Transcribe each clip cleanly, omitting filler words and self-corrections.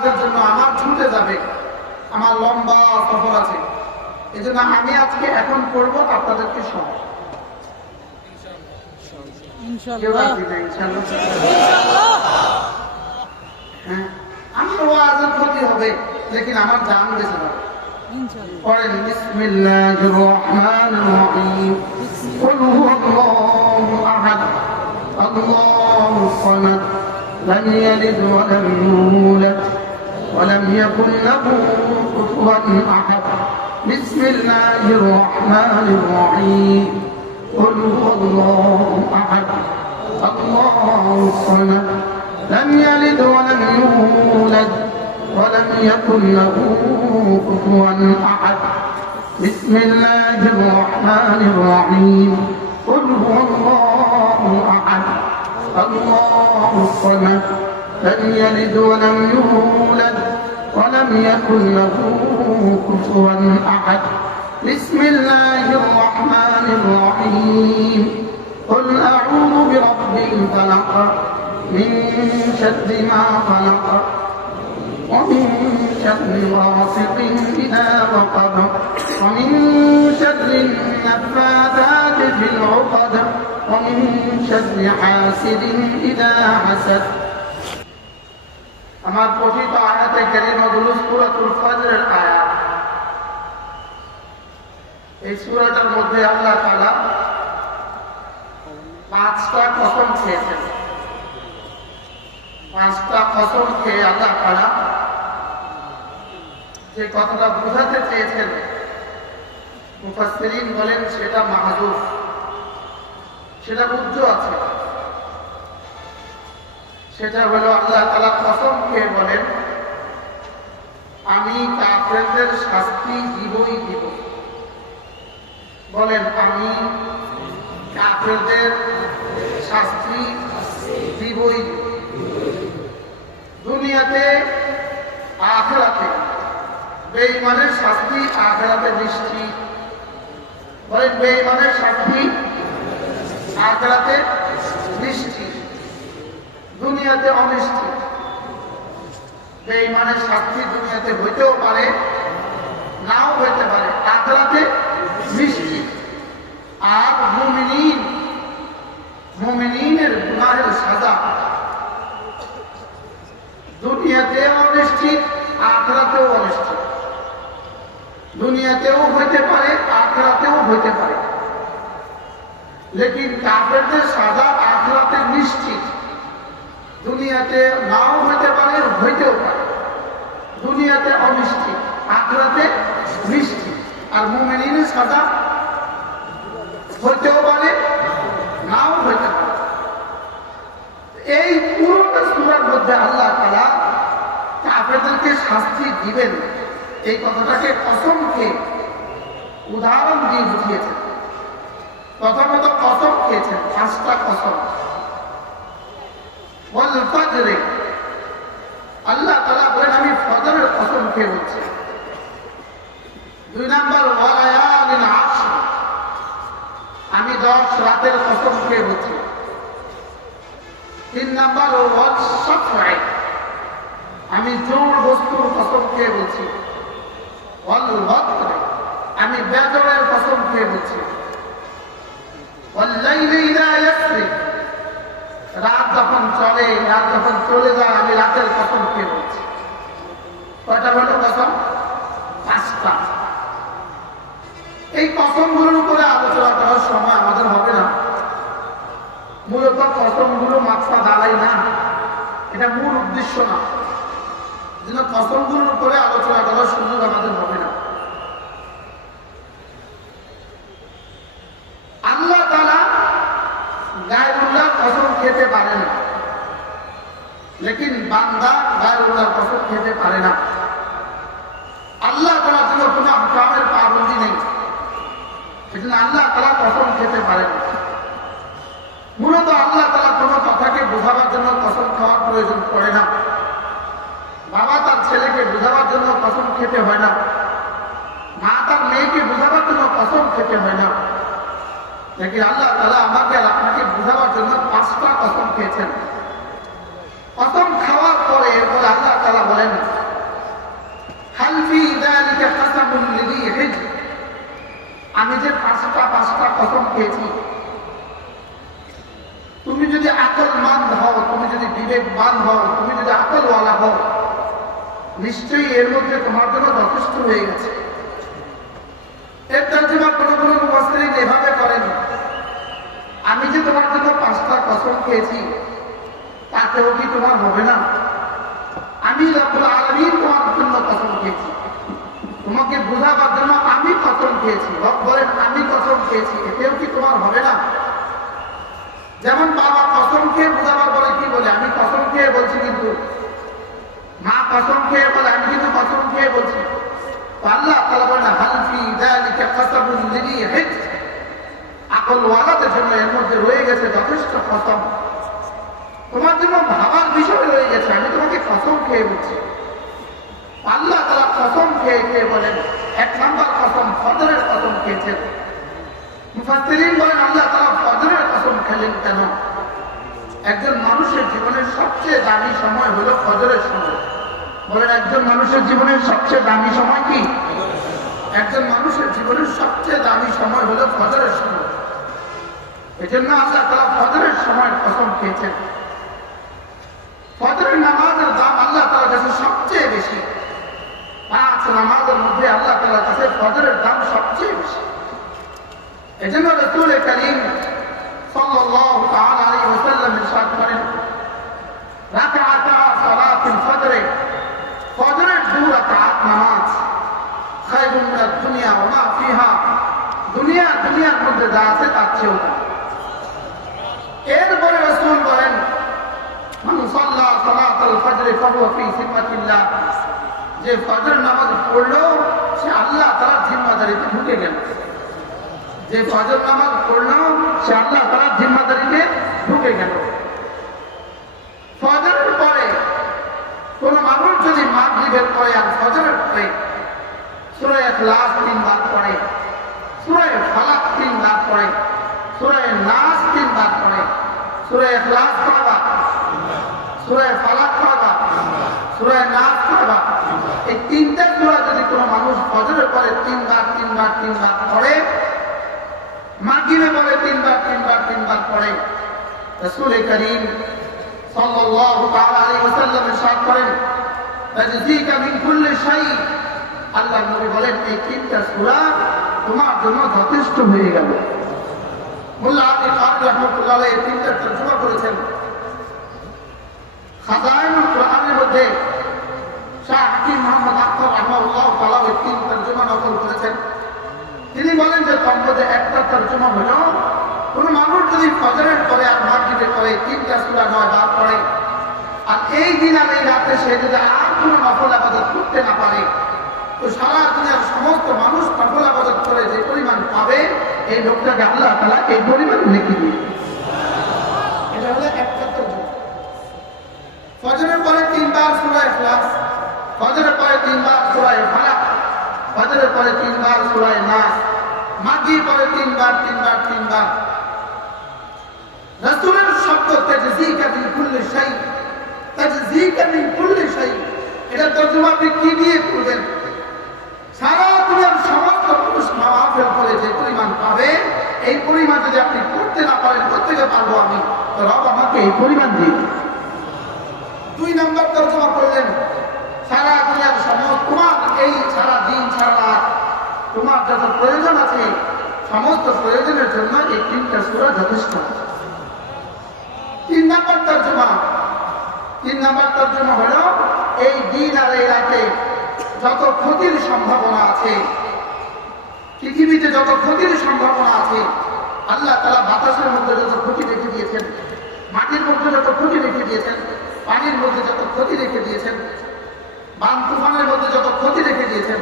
নামাজের জন্য আমার ছুটে যাবে, আমার লম্বা সফর আছে, এই জন্য আমি আজকে এখন পড়বো, আপনাদেরকে সব হ্যাঁ, আমার ওয়াজের ক্ষতি হবে, লেকিন আমার জান বেঁচে যাবে। পড়েন বিসমিল্লাহির রহমানির রহিম। কুল হুয়াল্লাহু আহাদ আল্লাহুস সামাদ লাম ইয়ালিদ ওয়া লাম ইউলাদ ওয়া লাম ইয়াকুল লাহু কুফুওয়ান আহাদ। বিসমিল্লাহির রহমানির রহিম। কুল হুয়াল্লাহু আহাদ আল্লাহুস সামাদ লাম ইয়ালিদ ওয়া লাম ইউলাদ ولم يكن له كفوا أحد. بسم الله الرحمن الرحيم. قل هو الله أحد الله الصمد لم يلد ولم يولد ولم يكن له كفوا أحد. بسم الله الرحمن الرحيم. قل أعوذ برب الفلق من شر ما خلق ومن شر غاسق إذا وقب ومن شر النفاثات في العقد ومن شر حاسد إذا حسد. আমার পঠিত আয়াতে কারিমাগুলো সূরাতুল ফজরের আয়াত। এই সূরাটার মধ্যে আল্লাহ তাআলা 5টা কসম খেয়েছেন। 5টা কসম খেয়ে আল্লাহ তাআলা যে কথাটা বোঝাতে চেয়েছেন, মুফাসসিরিন বলেন সেটা মাহযুফ, সেটা উজ্জ আছে। সেটা হলো আল্লাহ তাআলা কসম খেয়ে বলেন, আমি কাফেরদের শাস্তি দিবই দিব। বলেন, আমি কাফেরদের শাস্তি দিবই দিব, দুনিয়াতে আখিরাতে। বেঈমানের শাস্তি আখিরাতে নিশ্চিত। বলেন, বেঈমানের শাস্তি আখিরাতে নিশ্চিত, দুনিয়াতে অনিশ্চিত। বেঈমানের শাস্তি দুনিয়াতে হইতেও পারে, নাও হইতে পারে, আখিরাতে নিশ্চিত। আর মুমিনের গুনাহের সাজা দুনিয়াতে অনিশ্চিত, আখিরাতেও অনিশ্চিত। দুনিয়াতেও হইতে পারে, আখিরাতেও হইতে পারে, লেকিন কাফেরদের সাজা আখিরাতে নিশ্চিত। দুনিয়াতে নাও হইতে পারে, হইতেও পারে। দুনিয়াতে অনিশ্চিত, আখিরাতে নিশ্চিত। আর মুমিনের সাজা হইতেও পারে, নাও হইতে পারে। এই পুরোটা সূরার মধ্যে আল্লাহ তাআলা কাফেরদেরকে শাস্তি দিবেন, এই কথাটাকে কসমকে উদাহরণ দিয়ে বুঝিয়েছেন। প্রথমত কসম খেয়েছেন, 5টা কসম। ওয়াল ফজরে, আল্লাহ তাআলা বলেন আমি ফজরের কসম খেয়ে বলছি। 2 নাম্বার ওয়ালায়ালিন আশর, আমি 10 রাতের কসম খেয়ে বলছি। 3 নাম্বার ওয়াল শাফঈ, আমি জোড় বস্তুর কসম খেয়ে বলছি। ওয়াল ওয়াতর, আমি বেজরের কসম খেয়ে বলছি। ওয়াল লাইলি ইযা ইয়াসরি, রাত যখন চলে, রাত যখন চলে যায়, আমি রাতের কসম খেয়ে বলছি। কয়টা হলো কসম? 5টা। এই কসমগুলোর উপরে আলোচনা করার সময় আমাদের হবে না। মূলত কসমগুলো মাথা দাঁড়াই না, এটা মূল উদ্দেশ্য না। কসমগুলোর উপরে আলোচনা করার সুযোগ আমাদের হবে না। আল্লাহ তাআলা গায়রুল্লাহ কসম খেতে পারে না, লেকিন বান্দা গায়রুল্লাহর কসম খেতে পারে না। আল্লাহ তাআলার জন্য কোনো আহকামের পাবন্দি নেই, সেজন্য আল্লাহ তাআলা কসম খেতে পারে না। মূলত আল্লাহ তাআলা কোনো কথাকে বোঝাবার জন্য কসম খাওয়ার প্রয়োজন পড়ে না। বাবা তার ছেলেকে বোঝাবার জন্য কসম খেতে হয় না, মা তার মেয়েকে বোঝাবার জন্য কসম খেতে হয় না। লেকিন আল্লাহ তাআলা আমাকে আর আপনাকে বোঝাবার জন্য 5টা কসম খেয়েছেন। কসম খাওয়ার পরে এরপরে আল্লাহ তাআলা বলেন নিশ্চয়ই এর মধ্যে তোমার জন্য যথেষ্ট হয়ে গেছে। এর তর্জমা কোনো কোনো মুফাসসিরিন এভাবে করেন, আমি যে তোমার জন্য 5টা কসম খেয়েছি তাতেও কি তোমার হবে না? আমি রব্বুল আলামিন তোমার জন্য কসম খেয়েছি, তোমাকে বোঝাবার জন্য আমি কসম খেয়েছি। রব বলেন আমি কসম খেয়েছি, এতেও কি তোমার হবে না? যেমন বাবা কসম খেয়ে বোঝাবার পরে কি বলে, আমি কসম খেয়ে বলছি, কিন্তু মা কসম খেয়ে বলে আমি কিন্তু কসম খেয়ে বলছি। আল্লাহ তাআলা বলেন হাল ফি যালিকা কাসাবুন লিজি হিজ, আকলওয়ালাদের জন্য এর মধ্যে রয়ে গেছে যথেষ্ট কসম, তোমার জন্য ভাবার বিষয় রয়ে গেছে, আমি তোমাকে কসম খেয়ে বলছি। আল্লাহ তাআলা কসম খেয়ে খেয়ে বলেন 1 নাম্বার কসম ফজরের কসম খেয়েছেন। মুফাসসিরিন বলেন আল্লাহ তাআলা ফজরের কসম খেলেন কেন? একজন মানুষের জীবনের সবচেয়ে দামি সময় হলো ফজরের সময়। বলেন একজন মানুষের জীবনের সবচেয়ে দামি সময় কি? একজন মানুষের জীবনের সবচেয়ে দামি সময় হলো ফজরের সময়। এজন্য আল্লাহ তাআলা ফজরের সময় কসম খেয়েছেন। ফজরের নামাজের দাম আল্লাহ তাআলার কাছে সবচেয়ে বেশি। 5 নামাজের মধ্যে আল্লাহ তাআলার কাছে ফজরের দাম সবচেয়ে বেশি। এজন্য রাসূল করিম সাল্লাল্লাহু তাআলা আলাইহি ওয়াসাল্লাম ইরশাদ করেন, রাকাআতা সালাতুল ফজর, ফজরের 2 রাকাত নামাজ খায়রুন মিনাদ দুনিয়া ওয়া মা ফিহা, দুনিয়ার মধ্যে যা আছে তার চেয়েও দামি। এরপরে রাসূল বলেন মান সাল্লা সালাতুল ফজর ফাহুয়া ফি সিফাতিল্লাহ, যে ফজর নামাজ পড়লো সে আল্লাহ তাআলার জিম্মাদারিতে ঢুকে গেল। যে ফজর নামাজ পড়লো সে আল্লাহ তাআলার জিম্মাদারিতে ঢুকে গেল। ফজরের পরে কোন মানুষ যদি মাগরিবের পরে আর ফজরের পরে সূরা ইখলাস 3 বার পড়ে, সূরা ফালাক 3 বার পড়ে, সূরা নাস 3 বার পড়ে, সূরা ইখলাস কয়বার, সূরা ফালাক কয়বার, সূরা নাস কয়বার, এই 3টা সূরা যদি কোনো মানুষ ফজরের পরে 3 বার পড়ে, মাগরিবে পরে 3 বার পড়ে, রাসূল করিম সাল্লাল্লাহু তাআলা আলাইহি ওয়াসাল্লাম ইরশাদ করেন তাজজিকা মিন কুল্লি শাই, আল্লাহর নবী বলেন এই 3টা সূরা তোমার জন্য যথেষ্ট হয়ে গেল। মোল্লা আব্দুল কাদের রাহমাতুল্লাহ আলাইহি এই 3টার তরজমা করেছেন। খাজাইনুল কুরআনের মধ্যে শাহ হাকিম মুহাম্মদ আখতার রাহমাতুল্লাহ তাআলা এই 3 তরজমা নকল করেছেন। তিনি বলেন যে তার মধ্যে একটা তরজমা হলো কোন মানুষ যদি ফজরের পরে আর মাগরিবের পরে 3টা সূরা 9 বার পড়ে, আর এই দিন আর এই রাতে সে যদি আর কোনো নফল ইবাদত করতে না পারে, তো সারা দুনিয়ার সমস্ত মানুষ নফল ইবাদত করে যে পরিমাণ পাবে, এই লোকটাকে আল্লাহ তাআলা এই পরিমাণ লিখে দিবে। এটা হলো একটা তরজমা। ফজরের পরে 3 বার সূরা ইখলাস, ফজরের পরে 3 বার সূরা ফালাক, ফজরের পরে 3 বার সূরা নাস, মাগরিব পরে 3 বার। রাসূলের শব্দ তাজজিকা মিন কুল্লি শাই, তাজজিকা মিন কুল্লি শাই, এটা তরজমা আপনি কি দিয়ে করবেন? সারা দুনিয়ার সমস্ত মানুষ মাহফিল করে যে পরিমাণ পাবে, এই পরিমাণ যদি আপনি করতে না পারেন, করতে পারবো আমি, তো রব আমাকে এই পরিমাণ দিয়ে। 2 নম্বর তরজমা করলেন সারা দুনিয়ার সমস্ত তোমার এই সারা দিন সারা রাত তোমার যত প্রয়োজন আছে সমস্ত প্রয়োজনের জন্য এই 3টা সূরা যথেষ্ট। 3 নম্বর তরজমা হলো এই দিন আর এই রাতে যত ক্ষতির সম্ভাবনা আছে, পৃথিবীতে যত ক্ষতির সম্ভাবনা আছে, আল্লাহ তাআলা বাতাসের মধ্যে যত ক্ষতি রেখে দিয়েছেন, মাটির মধ্যে যত ক্ষতি রেখে দিয়েছেন, পানির মধ্যে যত ক্ষতি রেখে দিয়েছেন, বান তুফানের মধ্যে যত ক্ষতি রেখে দিয়েছেন,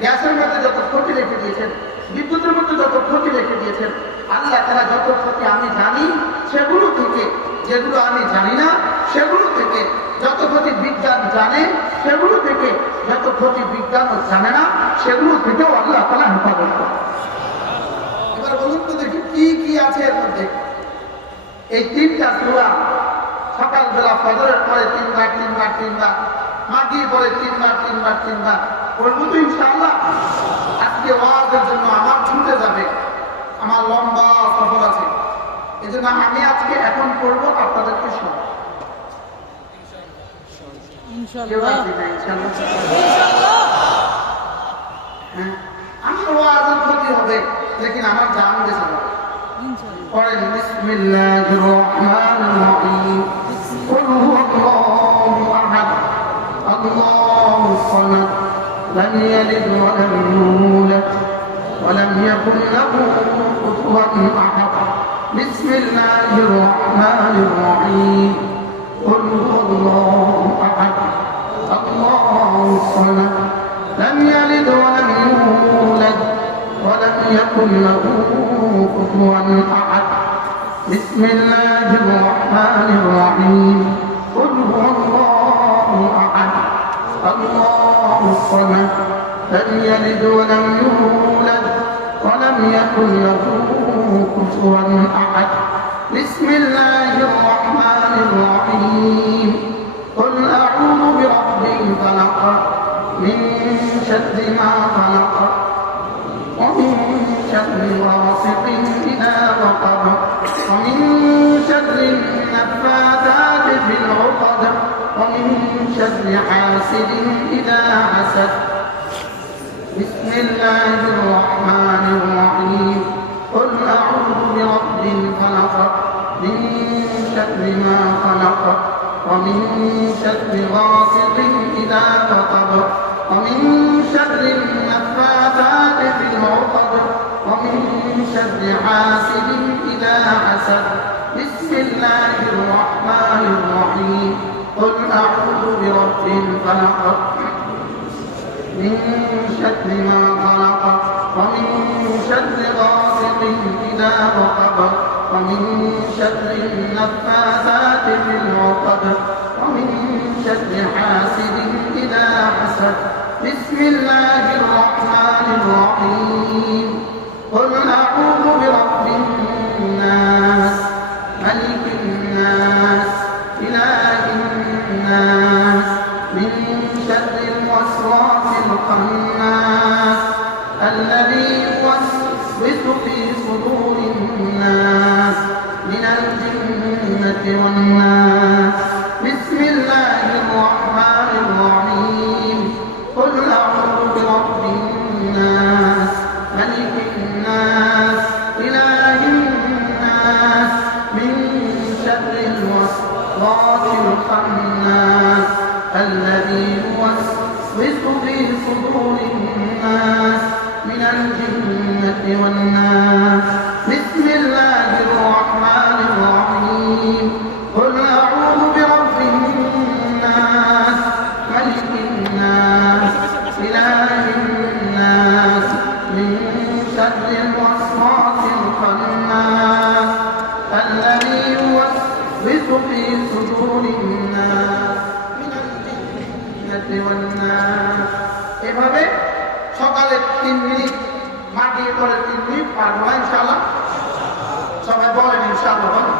গ্যাসের মধ্যে যত ক্ষতি রেখে দিয়েছেন, বিদ্যুতের মধ্যে যত ক্ষতি রেখে দিয়েছেন, আল্লাহ তাআলা যত ক্ষতি আমি জানি সেগুলো থেকে, যেগুলো আমি জানি না সেগুলো থেকে, যত ক্ষতি বিজ্ঞান জানে সেগুলো থেকে, যত ক্ষতি বিজ্ঞান জানে না সেগুলো থেকেও আল্লাহ তাআলা হেফাজত করে। এবার বলুন তো দেখি কি কি আছে এর মধ্যে। এই 3টা সূরা সকালবেলা ফজরের পরে 3 বার, মাগরিব পরে 3 বার পড়বো তো ইনশাআল্লাহ। আজকে ওয়াজের জন্য আমার ছুটে যাবে, আমার লম্বা সফর আছে, এজন্য আমি আজকে এখন পড়বো, আপনাদেরকে শোনাবো। কেউ রাজি না ইনশাআল্লাহ। হ্যাঁ, আমার ওয়াজের ক্ষতি হবে, লেকিন আমার জান বেঁচে যাবে। পড়েন বিসমিল্লাহির রহমানির রহিম। কুল হুয়াল্লাহু আহাদ, আল্লাহুস সামাদ, লাম ইয়ালিদ ওয়া লাম ইউলাদ ওয়া লাম ইয়াকুল লাহু কুফুওয়ান আহাদ। বিসমিল্লাহির রহমানির রহিম। কুল হুয়াল্লাহু আহাদ, আল্লাহুস সামাদ, লাম ইয়ালিদ ওয়া লাম ইউলাদ ولم يكن له كفوا أحد. بسم الله الرحمن الرحيم. قل هو الله أحد، الله الصمد، لم يلد ولم يولد ولم يكن له كفوا أحد. بسم الله الرحمن الرحيم. قل أعوذ برب الفلق، من شر ما خلق، ومن شر غاسق إذا وقب، ومن شر النفاثات في العقد، ومن شر حاسد إذا حسد. بسم الله الرحمن الرحيم. قل أعوذ برب الفلق، من شر ما خلق، ومن شر غاسق إذا وقب، ومن شر النفاثات في العقد، ومن شر حاسد إذا حسد. بسم الله الرحمن الرحيم. قل أعوذ برب الفلق، من شر ما خلق، ومن شر غاسق إذا وقب، ومن شر النفاثات في العقد، ومن شر حاسد إذا حسد. بسم الله الرحمن الرحيم. قل أعوذ برب الناس، ملك الناس، إله الناس، من شر الوسواس الخناس، الذي يوسوس في صدور الناس من الجنة والناس. بسم الله الرحمن الرحيم. قل أعوذ برب الناس، ملك الناس، إله الناس، من شر الوسواس الخناس، الذي يوسوس في صدور الناس من الجنة والناس. بسم الله الرحمن الرحيم. قل أعوذ برب الناس، ملك الناس، إله الناس، من شر الوسواس الخناس، الذي يوسوس في صدور الناس من الجنة والناس. এভাবে সকালে 3 মিনিট, মাটির পরে 3 মিনিট পারবো ইনশাআল্লাহ। সবাই বলেন ইনশাআল্লাহ।